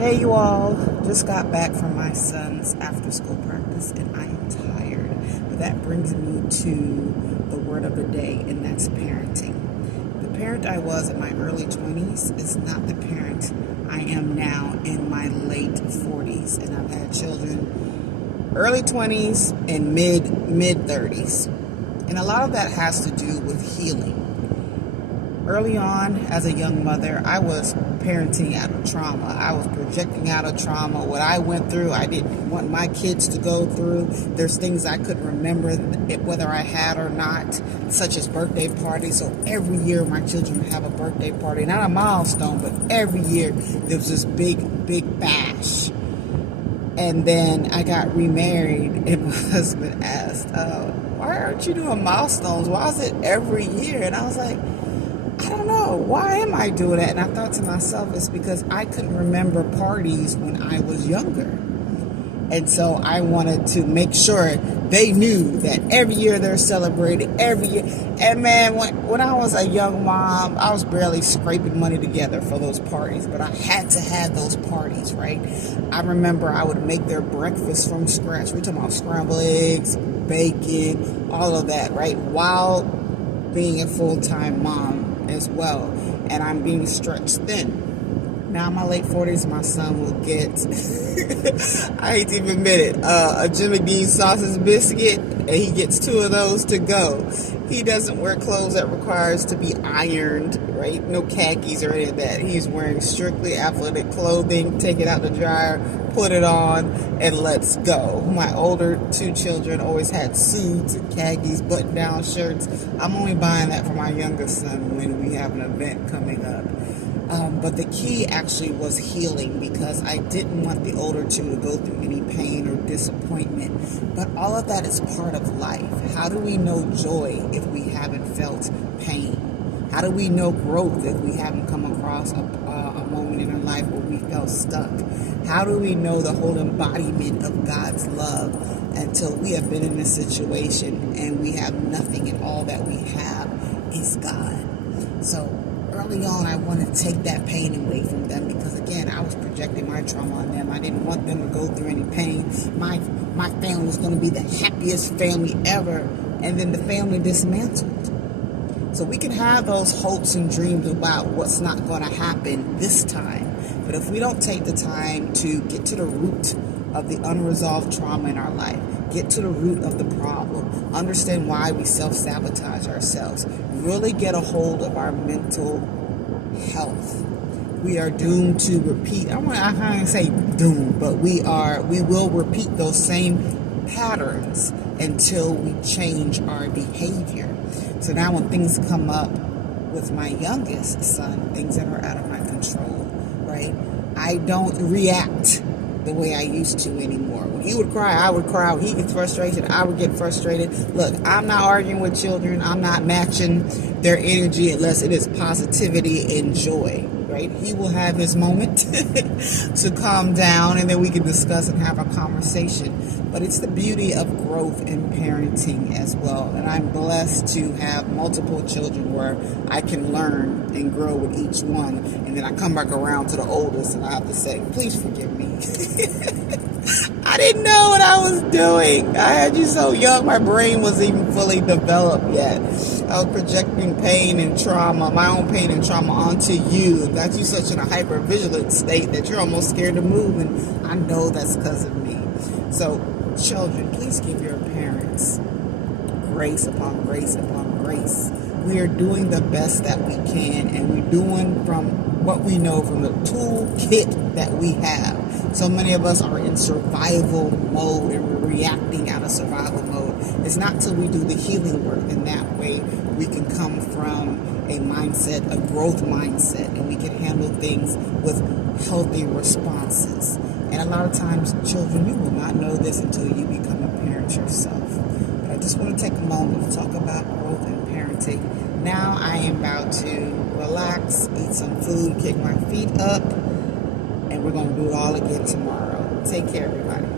Hey you all, just got back from my son's after school practice and I am tired. But that brings me to the word of the day, and that's parenting. The parent I was in my early 20s is not the parent I am now in my late 40s. And I've had children early 20s and mid 30s. And a lot of that has to do with healing. Early on, as a young mother, I was parenting out of trauma. I was projecting out of trauma. What I went through, I didn't want my kids to go through. There's things I couldn't remember whether I had or not, such as birthday parties. So every year my children would have a birthday party. Not a milestone, but every year there was this big bash. And then I got remarried and my husband asked, why aren't you doing milestones? Why is it every year? And I was like, I don't know. Why am I doing that? And I thought to myself, it's because I couldn't remember parties when I was younger. And so I wanted to make sure they knew that every year they're celebrated, every year. And man, when I was a young mom, I was barely scraping money together for those parties, but I had to have those parties, right? I remember I would make their breakfast from scratch. We're talking about scrambled eggs, bacon, all of that, right? While being a full-time mom as well, and I'm being stretched thin. Now in my late 40s, my son will get, I hate to even admit it, a Jimmy Dean sausage biscuit, and he gets 2 of those to go. He doesn't wear clothes that requires to be ironed, right? No khakis or any of that. He's wearing strictly athletic clothing. Take it out the dryer, put it on, and let's go. My older 2 children always had suits and khakis, button-down shirts. I'm only buying that for my youngest son when we have an event coming up. But the key actually was healing, because I didn't want the older 2 to go through any pain or disappointment. But all of that is part of life. How do we know joy if we haven't felt pain? How do we know growth if we haven't come across a moment in our life where we felt stuck? How do we know the whole embodiment of God's love until we have been in this situation and we have nothing and all that we have is God? So early on, I wanted to take that pain away from them, because again, I was projecting my trauma on them. I didn't want them to go through any pain. My family was going to be the happiest family ever, and then the family dismantled. So we can have those hopes and dreams about what's not going to happen this time, but if we don't take the time to get to the root of the unresolved trauma in our life, get to the root of the problem, understand why we self-sabotage ourselves, really get a hold of our mental health, we are doomed to repeat. I can't say doomed, but we will repeat those same patterns until we change our behavior. So now when things come up with my youngest son, things that are out of my control, right? I don't react the way I used to anymore. When he would cry, I would cry. When he gets frustrated, I would get frustrated. Look, I'm not arguing with children. I'm not matching their energy unless it is positivity and joy, right? He will have his moment to calm down, and then we can discuss and have a conversation. But it's the beauty of growth in parenting as well. And I'm blessed to have multiple children where I can learn and grow with each one. And then I come back around to the oldest and I have to say, please forgive me. I didn't know what I was doing. I had you so young, my brain wasn't even fully developed yet. I was projecting pain and trauma, my own pain and trauma onto you. Got you such in a hyper-vigilant state that you're almost scared to move, and I know that's because of me. So, children, please give your parents grace upon grace upon grace. We are doing the best that we can, and we're doing from what we know from the toolkit that we have. So many of us are in survival mode, and we're reacting out of survival mode. It's not till we do the healing work, and that way we can come from a mindset, a growth mindset, and we can handle things with healthy responses. And a lot of times, children, you will not know this until you become a parent yourself. But I just want to take a moment to talk about growth and parenting. Now I am about to relax, eat some food, kick my feet up, and we're going to do it all again tomorrow. Take care, everybody.